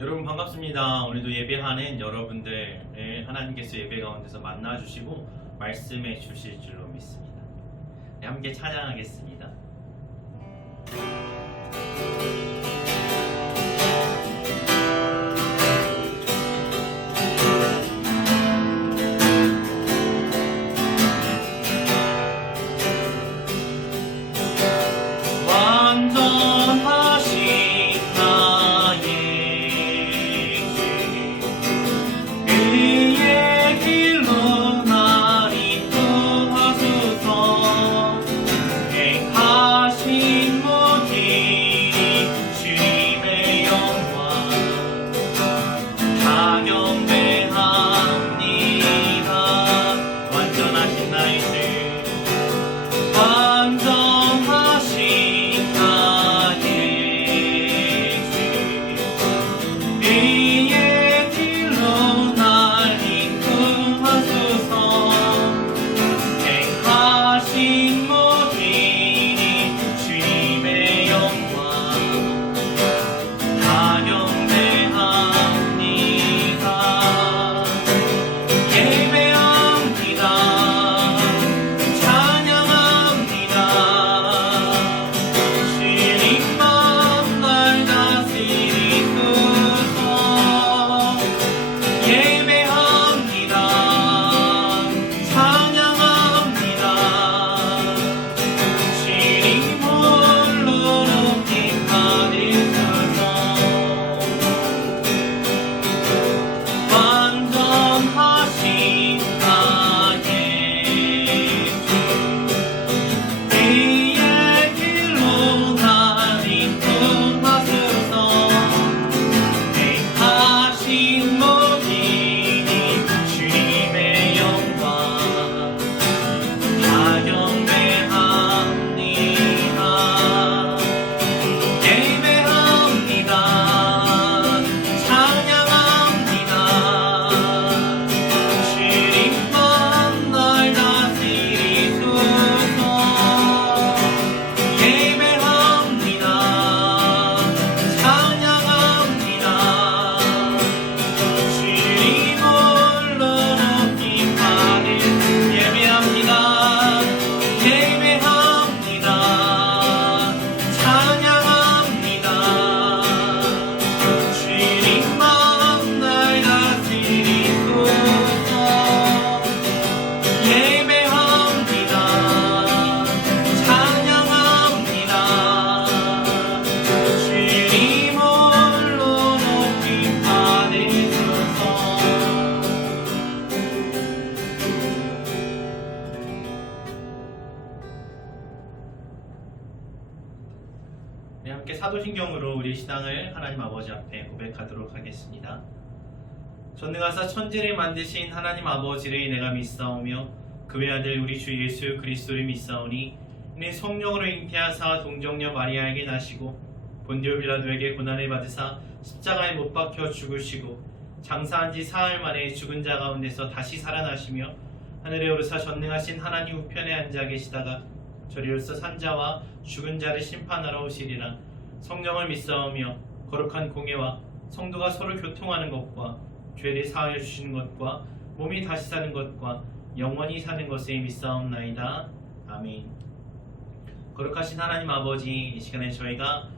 여러분 반갑습니다. 오늘도 예배하는 여러분들을 하나님께서 예배 가운데서 만나주시고 말씀해 주실 줄로 믿습니다. 네, 함께 찬양하겠습니다. 네, 함께 사도신경으로 우리 신앙을 하나님 아버지 앞에 고백하도록 하겠습니다. 전능하사 천지를 만드신 하나님 아버지를 내가 믿사오며 그 외아들 우리 주 예수 그리스도를 믿사오니 이는 성령으로 잉태하사 동정녀 마리아에게 나시고 본디오 빌라도에게 고난을 받으사 십자가에 못 박혀 죽으시고 장사한 지 사흘 만에 죽은 자 가운데서 다시 살아나시며 하늘에 오르사 전능하신 하나님 우편에 앉아 계시다가 저리로서 산자와 죽은 자를 심판하러 오시리라. 성령을 믿사오며 거룩한 공예와 성도가 서로 교통하는 것과 죄를 사하여 주시는 것과 몸이 다시 사는 것과 영원히 사는 것을 믿사옵나이다. 아멘. 거룩하신 하나님 아버지, 이 시간에 저희가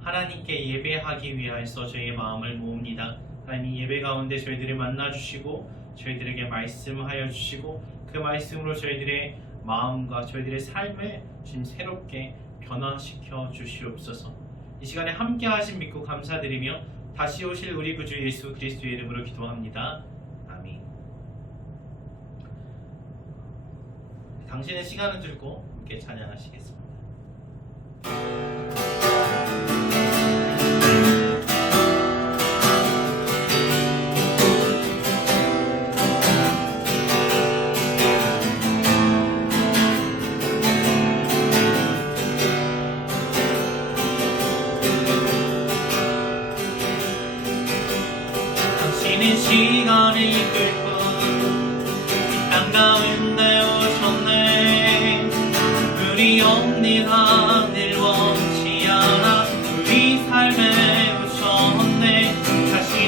하나님께 예배하기 위하여서 저희의 마음을 모읍니다. 하나님, 예배 가운데 저희들을 만나주시고 저희들에게 말씀하여 주시고 그 말씀으로 저희들의 마음과 저희들의 삶을 지금 새롭게 변화시켜 주시옵소서. 이 시간에 함께 하신 믿고 감사드리며 다시 오실 우리 구주 예수 그리스도의 이름으로 기도합니다. 아멘. 당신의 시간을 들고 함께 찬양하시겠습니다. 시간을 끌고 땅 가운데 오셨네. 우리 없는 하늘 원치 않아 우리 삶에 오셨네. 다시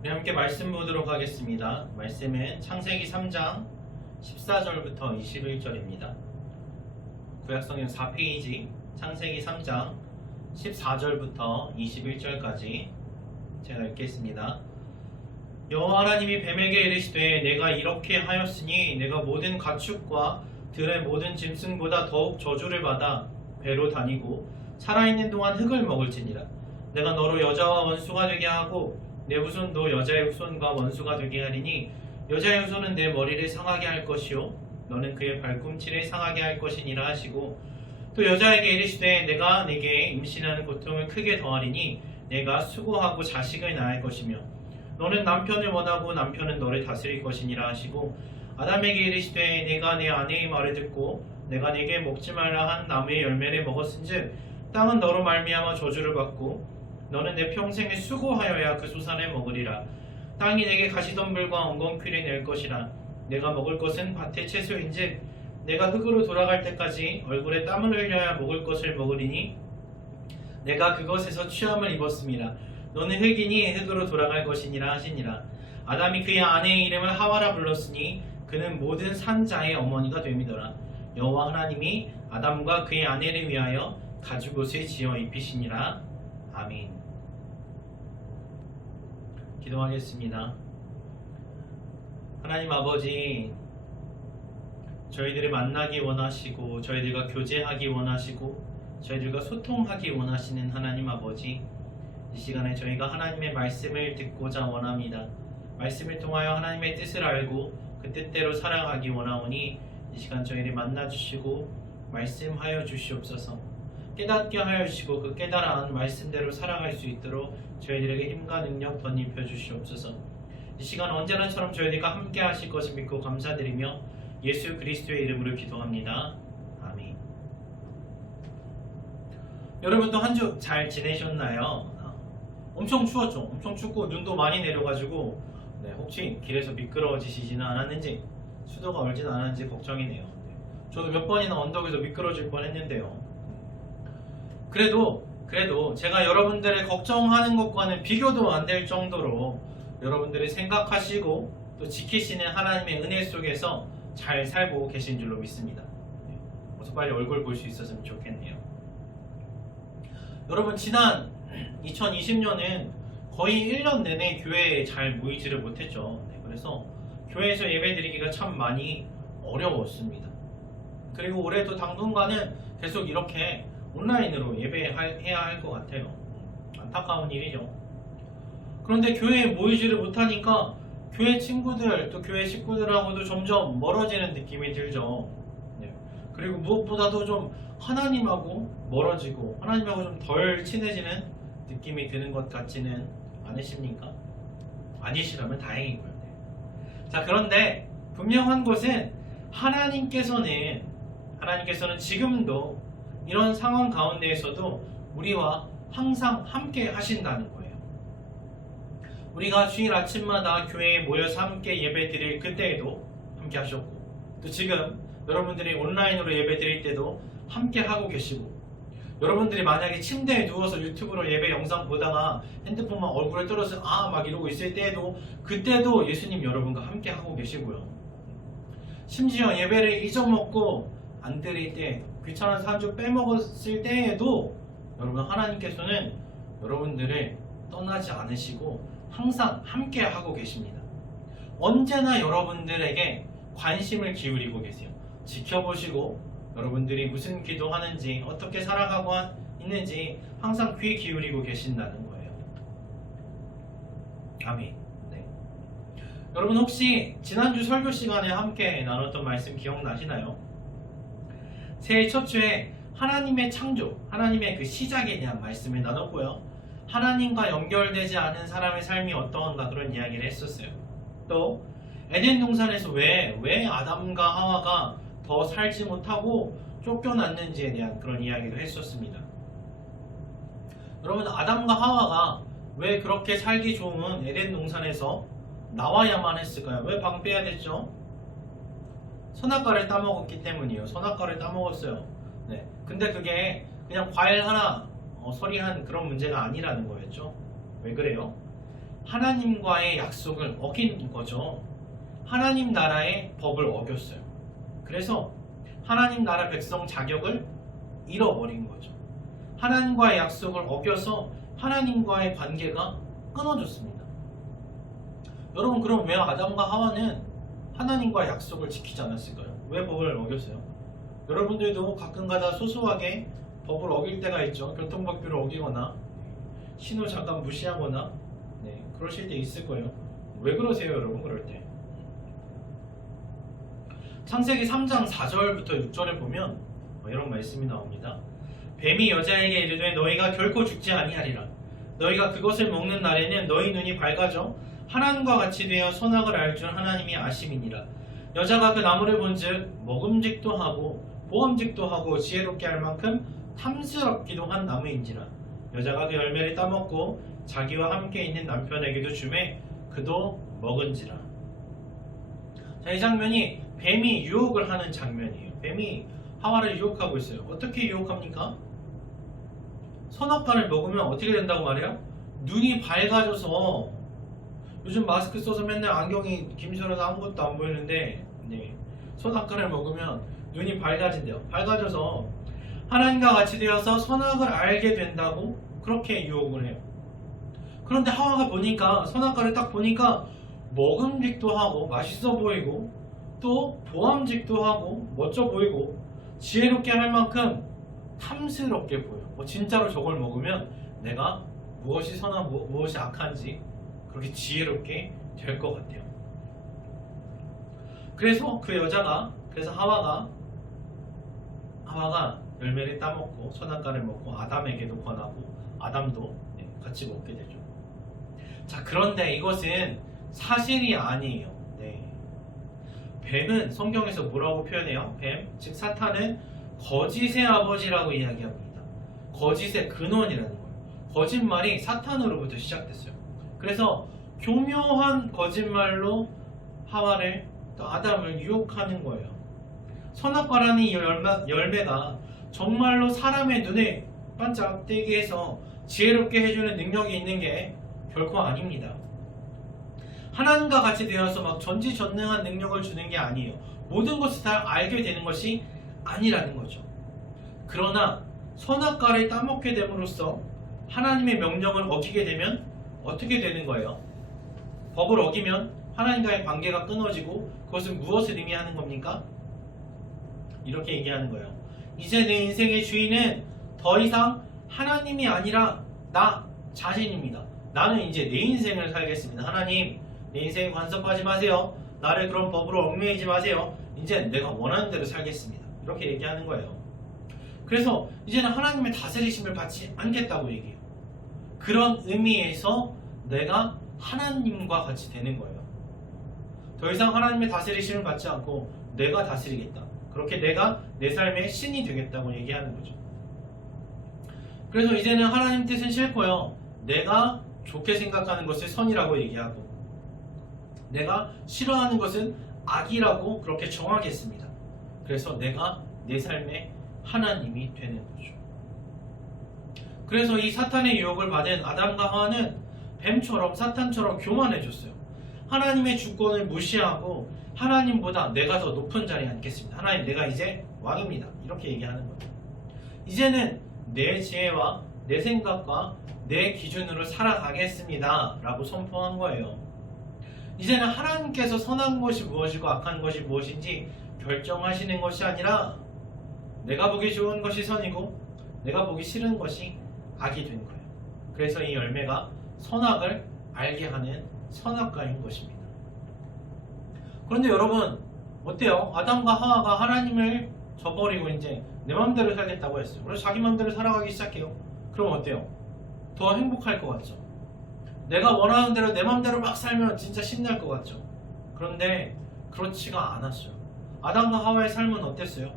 우리 함께 말씀 보도록 하겠습니다. 말씀은 창세기 3장 14절부터 21절입니다. 구약성경 4페이지 창세기 3장 14절부터 21절까지 제가 읽겠습니다. 여호와 하나님이 뱀에게 이르시되 내가 이렇게 하였으니 내가 모든 가축과 들의 모든 짐승보다 더욱 저주를 받아 배로 다니고 살아있는 동안 흙을 먹을지니라. 내가 너로 여자와 원수가 되게 하고 내 후손도 여자의 후손과 원수가 되게 하리니 여자의 후손은 내 머리를 상하게 할 것이요 너는 그의 발꿈치를 상하게 할 것이니라 하시고 또 여자에게 이르시되 내가 네게 임신하는 고통을 크게 더하리니 내가 수고하고 자식을 낳을 것이며 너는 남편을 원하고 남편은 너를 다스릴 것이니라 하시고 아담에게 이르시되 내가 내 아내의 말을 듣고 내가 네게 먹지 말라 한 나무의 열매를 먹었은즉 땅은 너로 말미암아 저주를 받고 너는 내 평생에 수고하여야 그 소산을 먹으리라. 땅이 내게 가시덤불과 엉겅퀴를 낼 것이라. 내가 먹을 것은 밭의 채소인즉 내가 흙으로 돌아갈 때까지 얼굴에 땀을 흘려야 먹을 것을 먹으리니 내가 그것에서 취함을 입었음이라. 너는 흙이니 흙으로 돌아갈 것이니라 하시니라. 아담이 그의 아내의 이름을 하와라 불렀으니 그는 모든 산자의 어머니가 됨이더라. 여호와 하나님이 아담과 그의 아내를 위하여 가죽옷을 지어 입히시니라. 아멘. 기도하겠습니다. 하나님 아버지, 저희들을 만나기 원하시고 저희들과 교제하기 원하시고 저희들과 소통하기 원하시는 하나님 아버지, 이 시간에 저희가 하나님의 말씀을 듣고자 원합니다. 말씀을 통하여 하나님의 뜻을 알고 그 뜻대로 살아가기 원하오니 이 시간 저희를 만나주시고 말씀하여 주시옵소서. 깨닫게 하여 주시고 그 깨달은 말씀대로 살아갈 수 있도록 저희들에게 힘과 능력 덧입혀 주시옵소서. 이 시간 언제나처럼 저희들과 함께 하실 것을 믿고 감사드리며 예수 그리스도의 이름으로 기도합니다. 아멘. 여러분도 한 주 잘 지내셨나요? 엄청 추웠죠? 엄청 춥고 눈도 많이 내려가지고 혹시 길에서 미끄러지시지는 않았는지 수도가 얼지는 않았는지 걱정이네요. 저도 몇 번이나 언덕에서 미끄러질 뻔했는데요. 그래도 제가 여러분들의 걱정하는 것과는 비교도 안 될 정도로 여러분들이 생각하시고 또 지키시는 하나님의 은혜 속에서 잘 살고 계신 줄로 믿습니다. 어서 빨리 얼굴 볼 수 있었으면 좋겠네요. 여러분, 지난 2020년은 거의 1년 내내 교회에 잘 모이지를 못했죠. 그래서 교회에서 예배드리기가 참 많이 어려웠습니다. 그리고 올해도 당분간은 계속 이렇게 온라인으로 예배해야 할 것 같아요. 안타까운 일이죠. 그런데 교회에 모이지를 못하니까 교회 친구들 또 교회 식구들하고도 점점 멀어지는 느낌이 들죠. 그리고 무엇보다도 좀 하나님하고 멀어지고 하나님하고 좀 덜 친해지는 느낌이 드는 것 같지는 않으십니까? 아니시라면 다행이고요. 자, 그런데 분명한 것은 하나님께서는 지금도 이런 상황 가운데에서도 우리와 항상 함께 하신다는 거예요. 우리가 주일 아침마다 교회에 모여서 함께 예배 드릴 그때에도 함께 하셨고 또 지금 여러분들이 온라인으로 예배 드릴 때도 함께 하고 계시고 여러분들이 만약에 침대에 누워서 유튜브로 예배 영상 보다가 핸드폰만 얼굴에 떨어서 막 이러고 있을 때에도 그때도 예수님 여러분과 함께 하고 계시고요. 심지어 예배를 잊어먹고 안 드릴 때 귀찮아서 한 주 빼먹었을 때에도 여러분 하나님께서는 여러분들을 떠나지 않으시고 항상 함께 하고 계십니다. 언제나 여러분들에게 관심을 기울이고 계세요. 지켜보시고 여러분들이 무슨 기도하는지 어떻게 살아가고 있는지 항상 귀 기울이고 계신다는 거예요. 아멘. 여러분 혹시 지난주 설교 시간에 함께 나눴던 말씀 기억나시나요? 새해 첫 주에 하나님의 창조, 하나님의 그 시작에 대한 말씀을 나눴고요. 하나님과 연결되지 않은 사람의 삶이 어떠한가 그런 이야기를 했었어요. 또 에덴 동산에서 왜 아담과 하와가 더 살지 못하고 쫓겨났는지에 대한 그런 이야기도 했었습니다. 여러분, 아담과 하와가 왜 그렇게 살기 좋은 에덴 동산에서 나와야만 했을까요? 왜 방패해야 됐죠? 선악과를 따먹었기 때문이에요. 선악과를 따먹었어요. 근데 그게 그냥 과일 하나 서리한 그런 문제가 아니라는 거였죠. 왜 그래요? 하나님과의 약속을 어긴 거죠. 하나님 나라의 법을 어겼어요. 그래서 하나님 나라 백성 자격을 잃어버린 거죠. 하나님과의 약속을 어겨서 하나님과의 관계가 끊어졌습니다. 여러분, 그럼 왜 아담과 하와는 하나님과의 약속을 지키지 않았을까요? 왜 법을 어겼어요? 여러분들도 가끔가다 소소하게 법을 어길 때가 있죠. 교통법규를 어기거나 신호 잠깐 무시하거나 그러실 때 있을 거예요. 왜 그러세요, 여러분? 그럴 때 창세기 3장 4절부터 6절에 보면 이런 말씀이 나옵니다. 뱀이 여자에게 이르되 너희가 결코 죽지 아니하리라. 너희가 그것을 먹는 날에는 너희 눈이 밝아져 하나님과 같이 되어 선악을 알 줄 하나님이 아심이니라. 여자가 그 나무를 본즉 먹음직도 하고 보암직도 하고 지혜롭게 할 만큼 탐스럽기도 한 나무인지라. 여자가 그 열매를 따먹고 자기와 함께 있는 남편에게도 주매 그도 먹은지라. 자, 이 장면이 뱀이 유혹을 하는 장면이에요. 뱀이 하와를 유혹하고 있어요. 어떻게 유혹합니까? 선악과를 먹으면 어떻게 된다고 말해요? 눈이 밝아져서, 요즘 마스크 써서 맨날 안경이 김스러워서 아무것도 안 보이는데 선악과를 먹으면 눈이 밝아진대요. 밝아져서 하나님과 같이 되어서 선악을 알게 된다고 그렇게 유혹을 해요. 그런데 하와가 보니까, 선악과를 딱 보니까 먹음직도 하고 맛있어 보이고 또 보암직도 하고 멋져 보이고 지혜롭게 할 만큼 탐스럽게 보여. 진짜로 저걸 먹으면 내가 무엇이 선하고 무엇이 악한지 그렇게 지혜롭게 될 것 같아요. 그래서 그 여자가, 그래서 하와가 열매를 따먹고 선악과를 먹고 아담에게도 권하고 아담도 같이 먹게 되죠. 자, 그런데 이것은 사실이 아니에요. 뱀은 성경에서 뭐라고 표현해요? 뱀, 즉 사탄은 거짓의 아버지라고 이야기합니다. 거짓의 근원이라는 거예요. 거짓말이 사탄으로부터 시작됐어요. 그래서 교묘한 거짓말로 하와를, 또 아담을 유혹하는 거예요. 선악과라는 이 열매가 정말로 사람의 눈에 반짝 뜨게 해서 지혜롭게 해주는 능력이 있는 게 결코 아닙니다. 하나님과 같이 되어서 막 전지전능한 능력을 주는 게 아니에요. 모든 것을 다 알게 되는 것이 아니라는 거죠. 그러나 선악과를 따먹게 됨으로써 하나님의 명령을 어기게 되면 어떻게 되는 거예요? 법을 어기면 하나님과의 관계가 끊어지고, 그것은 무엇을 의미하는 겁니까? 이렇게 얘기하는 거예요. 이제 내 인생의 주인은 더 이상 하나님이 아니라 나 자신입니다. 나는 이제 내 인생을 살겠습니다. 하나님, 내 인생에 간섭하지 마세요. 나를 그런 법으로 얽매이지 마세요. 이제 내가 원하는 대로 살겠습니다. 이렇게 얘기하는 거예요. 그래서 이제는 하나님의 다스리심을 받지 않겠다고 얘기해요. 그런 의미에서 내가 하나님과 같이 되는 거예요. 더 이상 하나님의 다스리심을 받지 않고 내가 다스리겠다. 그렇게 내가 내 삶의 신이 되겠다고 얘기하는 거죠. 그래서 이제는 하나님 뜻은 싫고요. 내가 좋게 생각하는 것을 선이라고 얘기하고, 내가 싫어하는 것은 악이라고 그렇게 정하겠습니다. 그래서 내가 내 삶의 하나님이 되는 거죠. 그래서 이 사탄의 유혹을 받은 아담과 하와는 뱀처럼, 사탄처럼 교만해졌어요. 하나님의 주권을 무시하고 하나님보다 내가 더 높은 자리에 앉겠습니다. 하나님, 내가 이제 왕입니다. 이렇게 얘기하는 거예요. 이제는 내 지혜와 내 생각과 내 기준으로 살아가겠습니다 라고 선포한 거예요. 이제는 하나님께서 선한 것이 무엇이고 악한 것이 무엇인지 결정하시는 것이 아니라 내가 보기 좋은 것이 선이고 내가 보기 싫은 것이 악이 된 거예요. 그래서 이 열매가 선악을 알게 하는 선악과인 것입니다. 그런데 여러분, 어때요? 아담과 하와가 하나님을 저버리고 이제 내 마음대로 살겠다고 했어요. 그래서 자기 마음대로 살아가기 시작해요. 그럼 어때요? 더 행복할 것 같죠? 내가 원하는 대로 내 마음대로 막 살면 진짜 신날 것 같죠? 그런데 그렇지가 않았어요. 아담과 하와의 삶은 어땠어요?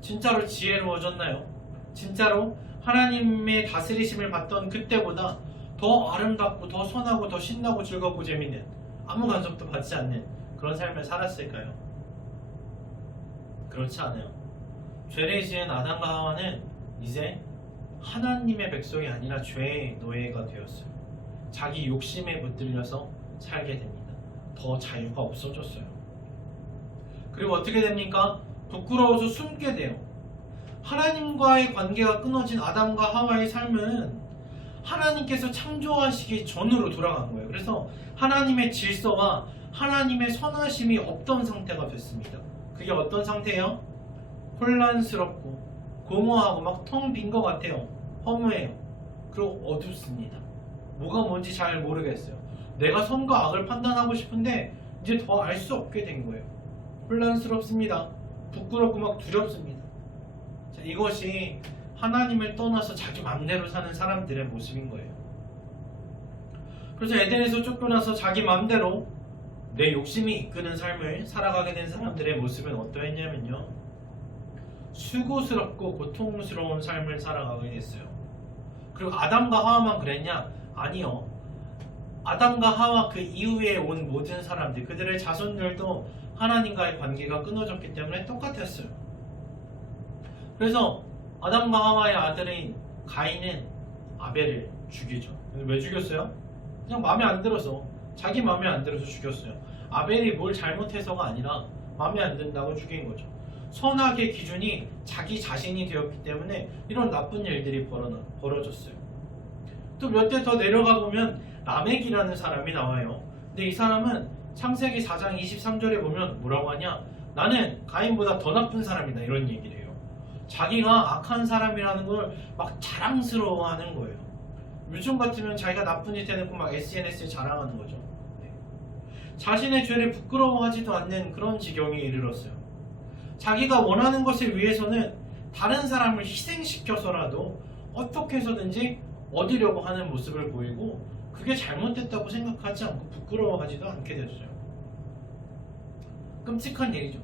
진짜로 지혜로워졌나요? 진짜로 하나님의 다스리심을 받던 그때보다 더 아름답고 더 선하고 더 신나고 즐겁고 재밌는, 아무 간섭도 받지 않는 그런 삶을 살았을까요? 그렇지 않아요. 죄를 지은 아담과 하와는 이제 하나님의 백성이 아니라 죄의 노예가 되었어요. 자기 욕심에 붙들려서 살게 됩니다. 더 자유가 없어졌어요. 그리고 어떻게 됩니까? 부끄러워서 숨게 돼요. 하나님과의 관계가 끊어진 아담과 하와의 삶은 하나님께서 창조하시기 전으로 돌아간 거예요. 그래서 하나님의 질서와 하나님의 선하심이 없던 상태가 됐습니다. 그게 어떤 상태예요? 혼란스럽고 공허하고 막 텅 빈 것 같아요. 허무해요. 그리고 어둡습니다. 뭐가 뭔지 잘 모르겠어요. 내가 선과 악을 판단하고 싶은데 이제 더 알 수 없게 된 거예요. 혼란스럽습니다. 부끄럽고 막 두렵습니다. 자, 이것이 하나님을 떠나서 자기 맘대로 사는 사람들의 모습인 거예요. 그래서 에덴에서 쫓겨나서 자기 맘대로 내 욕심이 이끄는 삶을 살아가게 된 사람들의 모습은 어떠했냐면요, 수고스럽고 고통스러운 삶을 살아가게 됐어요. 그리고 아담과 하와만 그랬냐? 아니요. 아담과 하와 그 이후에 온 모든 사람들, 그들의 자손들도 하나님과의 관계가 끊어졌기 때문에 똑같았어요. 그래서 아담과 하와의 아들인 가인은 아벨을 죽이죠. 왜 죽였어요? 그냥 마음에 안 들어서, 자기 마음에 안 들어서 죽였어요. 아벨이 뭘 잘못해서가 아니라 마음에 안 든다고 죽인 거죠. 선악의 기준이 자기 자신이 되었기 때문에 이런 나쁜 일들이 벌어졌어요. 또 몇 대 더 내려가 보면 라멕이라는 사람이 나와요. 근데 이 사람은 창세기 4장 23절에 보면 뭐라고 하냐? 나는 가인보다 더 나쁜 사람이다, 이런 얘기를 해요. 자기가 악한 사람이라는 걸 막 자랑스러워하는 거예요. 요즘 같으면 자기가 나쁜 짓 해놓고 막 SNS에 자랑하는 거죠. 네. 자신의 죄를 부끄러워하지도 않는 그런 지경에 이르렀어요. 자기가 원하는 것을 위해서는 다른 사람을 희생시켜서라도 어떻게 해서든지 얻으려고 하는 모습을 보이고, 그게 잘못됐다고 생각하지 않고 부끄러워하지도 않게 됐어요. 끔찍한 일이죠.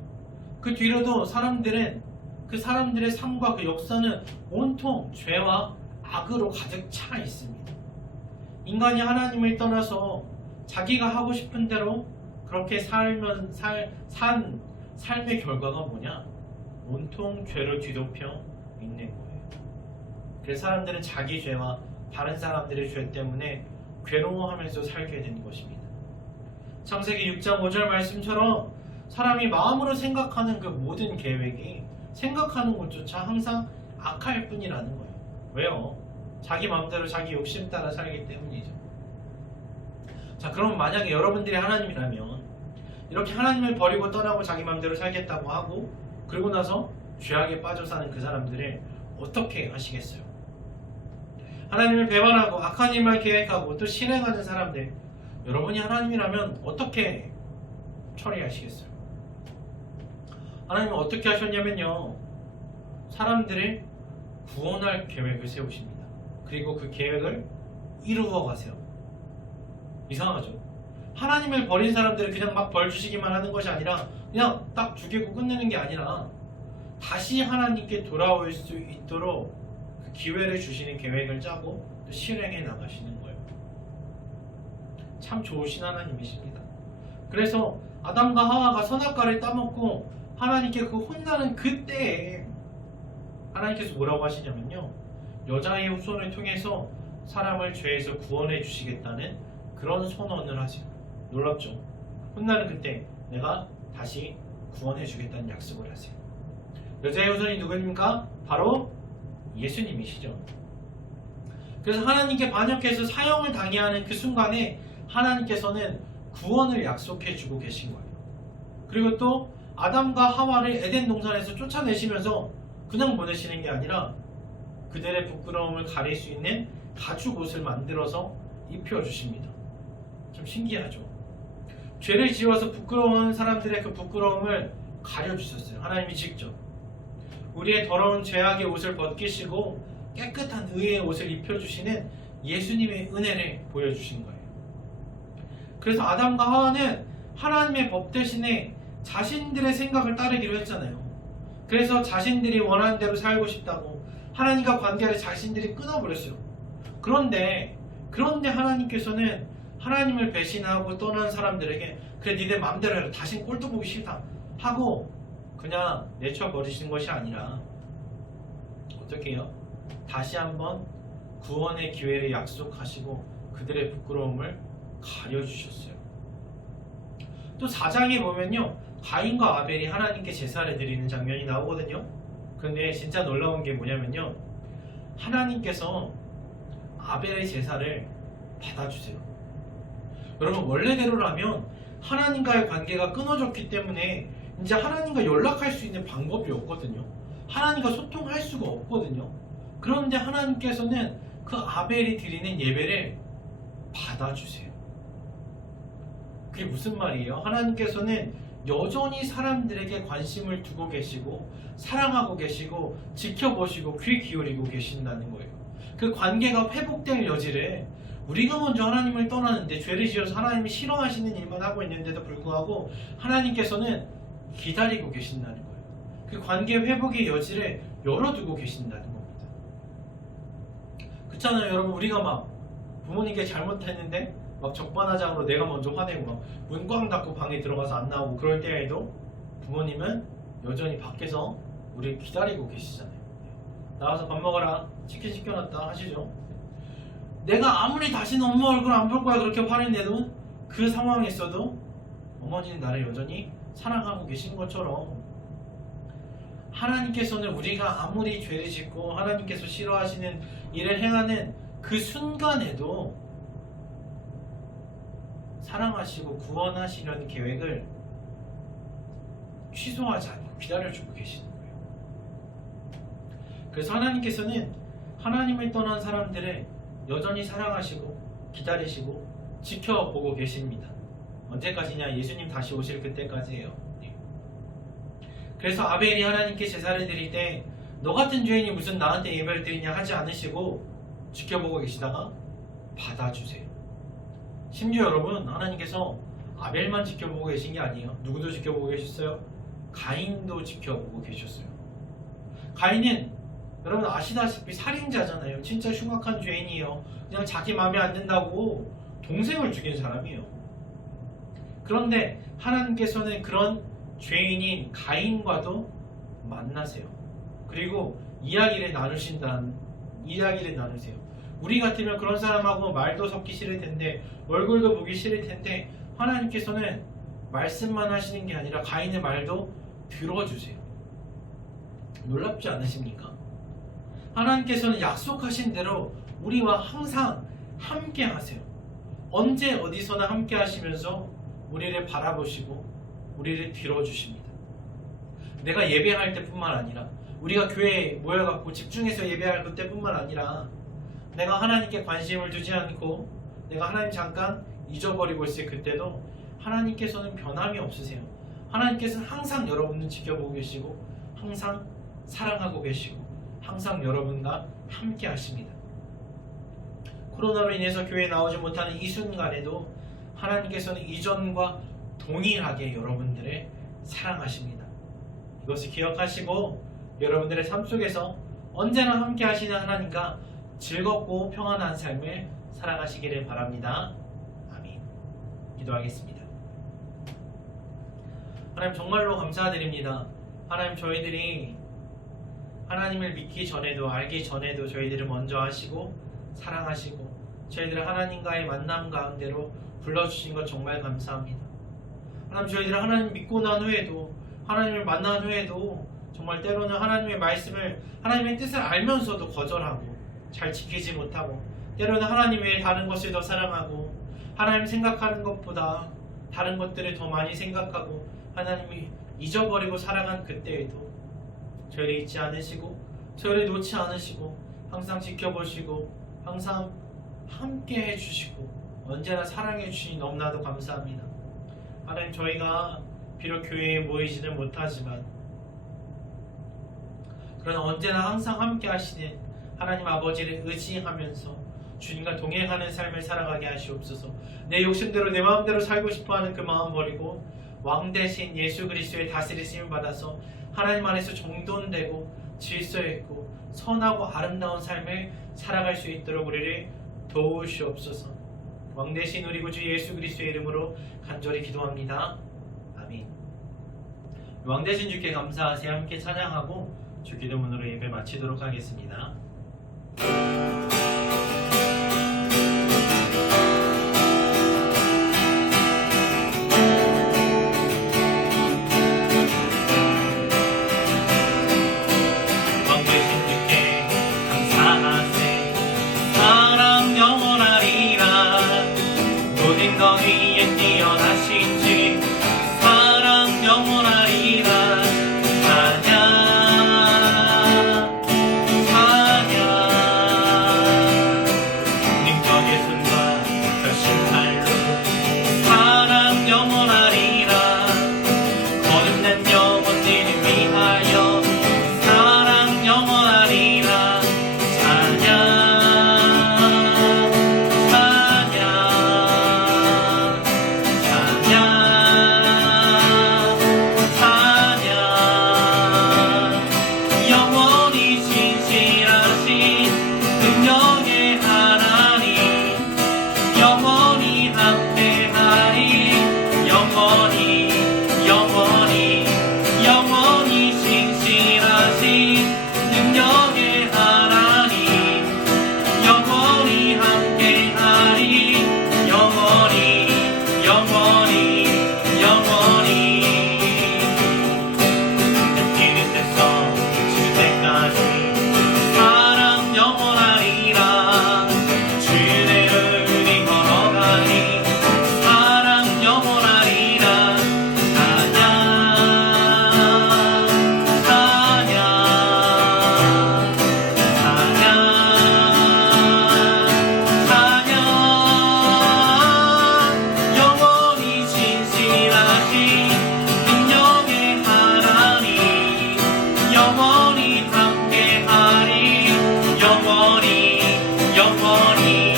그 뒤로도 사람들은 그 사람들의 삶과 그 역사는 온통 죄와 악으로 가득 차 있습니다. 인간이 하나님을 떠나서 자기가 하고 싶은 대로 그렇게 산 삶의 결과가 뭐냐? 온통 죄로 뒤덮여 있는 거예요. 그래서 사람들은 자기 죄와 다른 사람들의 죄 때문에 괴로워하면서 살게 된 것입니다. 창세기 6장 5절 말씀처럼 사람이 마음으로 생각하는 그 모든 계획이 생각하는 것조차 항상 악할 뿐이라는 거예요. 왜요? 자기 마음대로 자기 욕심 따라 살기 때문이죠. 자, 그럼 만약에 여러분들이 하나님이라면 이렇게 하나님을 버리고 떠나고 자기 마음대로 살겠다고 하고, 그리고 나서 죄악에 빠져 사는 그 사람들을 어떻게 하시겠어요? 하나님을 배반하고 악한 일만 계획하고 또 실행하는 사람들, 여러분이 하나님이라면 어떻게 처리하시겠어요? 하나님은 어떻게 하셨냐면요, 사람들을 구원할 계획을 세우십니다. 그리고 그 계획을 이루어 가세요. 이상하죠? 하나님을 버린 사람들을 그냥 막 벌 주시기만 하는 것이 아니라 그냥 딱 죽이고 끝내는 게 아니라 다시 하나님께 돌아올 수 있도록 그 기회를 주시는 계획을 짜고 또 실행해 나가시는 거예요. 참 좋으신 하나님이십니다. 그래서 아담과 하와가 선악과를 따먹고 하나님께 그 혼나는 그때에 하나님께서 뭐라고 하시냐면요, 여자의 후손을 통해서 사람을 죄에서 구원해 주시겠다는 그런 선언을 하세요. 놀랍죠? 혼나는 그때 내가 다시 구원해 주겠다는 약속을 하세요. 여자의 후손이 누구입니까? 바로 예수님이시죠. 그래서 하나님께 반역해서 사형을 당해야 하는 그 순간에 하나님께서는 구원을 약속해 주고 계신 거예요. 그리고 또 아담과 하와를 에덴 동산에서 쫓아내시면서 그냥 보내시는 게 아니라 그들의 부끄러움을 가릴 수 있는 가죽 옷을 만들어서 입혀주십니다. 좀 신기하죠? 죄를 지어서 부끄러워하는 사람들의 그 부끄러움을 가려주셨어요. 하나님이 직접 우리의 더러운 죄악의 옷을 벗기시고 깨끗한 의의 옷을 입혀주시는 예수님의 은혜를 보여주신 거예요. 그래서 아담과 하와는 하나님의 법 대신에 자신들의 생각을 따르기로 했잖아요. 그래서 자신들이 원하는 대로 살고 싶다고 하나님과 관계를 자신들이 끊어버렸어요. 그런데 하나님께서는 하나님을 배신하고 떠난 사람들에게 그래 니네 마음대로 해라, 다신 꼴도 보기 싫다 하고 그냥 내쳐버리시는 것이 아니라 어떻게 해요? 다시 한번 구원의 기회를 약속하시고 그들의 부끄러움을 가려주셨어요. 또 4장에 보면요, 가인과 아벨이 하나님께 제사를 드리는 장면이 나오거든요. 그런데 진짜 놀라운 게 뭐냐면요, 하나님께서 아벨의 제사를 받아주세요. 여러분, 원래대로라면 하나님과의 관계가 끊어졌기 때문에 이제 하나님과 연락할 수 있는 방법이 없거든요. 하나님과 소통할 수가 없거든요. 그런데 하나님께서는 그 아벨이 드리는 예배를 받아주세요. 그게 무슨 말이에요? 하나님께서는 여전히 사람들에게 관심을 두고 계시고 사랑하고 계시고 지켜보시고 귀 기울이고 계신다는 거예요. 그 관계가 회복될 여지를, 우리가 먼저 하나님을 떠나는데 죄를 지어서 하나님이 싫어하시는 일만 하고 있는데도 불구하고 하나님께서는 기다리고 계신다는 거예요. 그 관계 회복의 여지를 열어두고 계신다는 겁니다. 그렇잖아요, 여러분. 우리가 막 부모님께 잘못했는데 막 적반하장으로 내가 먼저 화내고 막 문 꽝 닫고 방에 들어가서 안 나오고 그럴 때에도 부모님은 여전히 밖에서 우리를 기다리고 계시잖아요. 나와서 밥 먹어라, 치킨 시켜놨다 하시죠. 내가 아무리 다시는 엄마 얼굴 안 볼 거야 그렇게 화를 내도 그 상황에 있어도 어머니는 나를 여전히 사랑하고 계신 것처럼, 하나님께서는 우리가 아무리 죄를 짓고 하나님께서 싫어하시는 일을 행하는 그 순간에도 사랑하시고 구원하시려는 계획을 취소하지 않고 기다려주고 계시는 거예요. 그래서 하나님께서는 하나님을 떠난 사람들을 여전히 사랑하시고 기다리시고 지켜보고 계십니다. 언제까지냐? 예수님 다시 오실 그때까지예요. 그래서 아벨이 하나님께 제사를 드릴 때 너 같은 죄인이 무슨 나한테 예배를 드리냐 하지 않으시고 지켜보고 계시다가 받아주세요. 심지어 여러분, 하나님께서 아벨만 지켜보고 계신 게 아니에요. 누구도 지켜보고 계셨어요? 가인도 지켜보고 계셨어요. 가인은 여러분 아시다시피 살인자잖아요. 진짜 흉악한 죄인이에요. 그냥 자기 마음에 안 든다고 동생을 죽인 사람이에요. 그런데 하나님께서는 그런 죄인인 가인과도 만나세요. 그리고 이야기를 나누세요. 우리 같으면 그런 사람하고 말도 섞기 싫을 텐데, 얼굴도 보기 싫을 텐데, 하나님께서는 말씀만 하시는 게 아니라 가인의 말도 들어주세요. 놀랍지 않으십니까? 하나님께서는 약속하신 대로 우리와 항상 함께 하세요. 언제 어디서나 함께 하시면서 우리를 바라보시고 우리를 들어주십니다. 내가 예배할 때뿐만 아니라, 우리가 교회에 모여갖고 집중해서 예배할 그때뿐만 아니라, 내가 하나님께 관심을 두지 않고 내가 하나님 잠깐 잊어버리고 있을 그때도 하나님께서는 변함이 없으세요. 하나님께서는 항상 여러분을 지켜보고 계시고 항상 사랑하고 계시고 항상 여러분과 함께 하십니다. 코로나로 인해서 교회에 나오지 못하는 이 순간에도 하나님께서는 이전과 동일하게 여러분들을 사랑하십니다. 이것을 기억하시고 여러분들의 삶 속에서 언제나 함께 하시는 하나님과 즐겁고 평안한 삶을 살아가시기를 바랍니다. 아멘. 기도하겠습니다. 하나님, 정말로 감사드립니다. 하나님, 저희들이 하나님을 믿기 전에도 알기 전에도 저희들을 먼저 하시고 사랑하시고 저희들을 하나님과의 만남 가운데로 불러주신 것 정말 감사합니다. 하나님, 저희들을 하나님 믿고 난 후에도, 하나님을 만난 후에도 정말 때로는 하나님의 말씀을, 하나님의 뜻을 알면서도 거절하고 잘 지키지 못하고, 때로는 하나님 외에 다른 것을 더 사랑하고 하나님 생각하는 것보다 다른 것들을 더 많이 생각하고 하나님이 잊어버리고 살아간 그때에도 저희를 잊지 않으시고 저희를 놓지 않으시고 항상 지켜보시고 항상 함께 해주시고 언제나 사랑해 주시니 너무나도 감사합니다. 하나님, 저희가 비록 교회에 모이지는 못하지만 그러나 언제나 항상 함께 하시는 하나님 아버지를 의지하면서 주님과 동행하는 삶을 살아가게 하시옵소서. 내 욕심대로 내 마음대로 살고 싶어하는 그 마음 버리고 왕 대신 예수 그리스도의 다스리심을 받아서 하나님 안에서 정돈되고 질서 있고 선하고 아름다운 삶을 살아갈 수 있도록 우리를 도우시옵소서. 왕 대신 우리 구주 예수 그리스도의 이름으로 간절히 기도합니다. 아멘. 왕 대신 주께 감사하세 함께 찬양하고 주 기도문으로 예배 마치도록 하겠습니다. 어디에 뛰어나신지 사랑 영원하리라. 찬양 능력의 손과 결심팔로 사랑 영원하리라. 거듭난 영혼들을 위하여 사랑 영원하리라. 찬양 영원히 신실하신 능력의 하나님 영원히 함께하리. 영원히 영원히 영원히 신실하신 능력의 하나님 영원히 함께하리. 영원히 영원히 영원히 뛰는 데서 질 때까지 사랑 영원하리라. 주대를 우리 걸어가니 사랑 영원하리라. 찬양 찬양 찬양 찬양 영원히 신실하신 능력의 하나님 영원히 함께하리. 영원히 영원히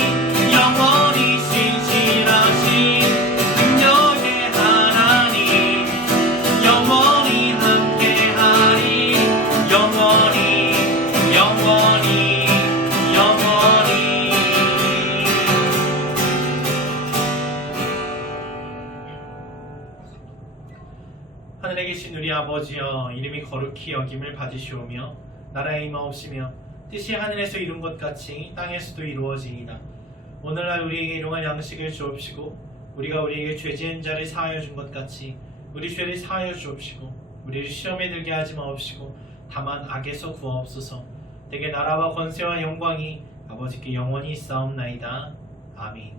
영원히 신실하신 능력의 하나님 영원히 함께하리. 영원히 영원히 영원히 하늘에 계신 우리 아버지여, 이름이 거룩히 여김을 받으시오며 나라의 임하옵시며 뜻이 하늘에서 이룬 것 같이 땅에서도 이루어지이다. 오늘날 우리에게 일용할 양식을 주옵시고 우리가 우리에게 죄 지은 자를 사하여 준 것 같이 우리 죄를 사하여 주옵시고 우리를 시험에 들게 하지 마옵시고 다만 악에서 구하옵소서. 내게 나라와 권세와 영광이 아버지께 영원히 있사옵나이다. 아멘.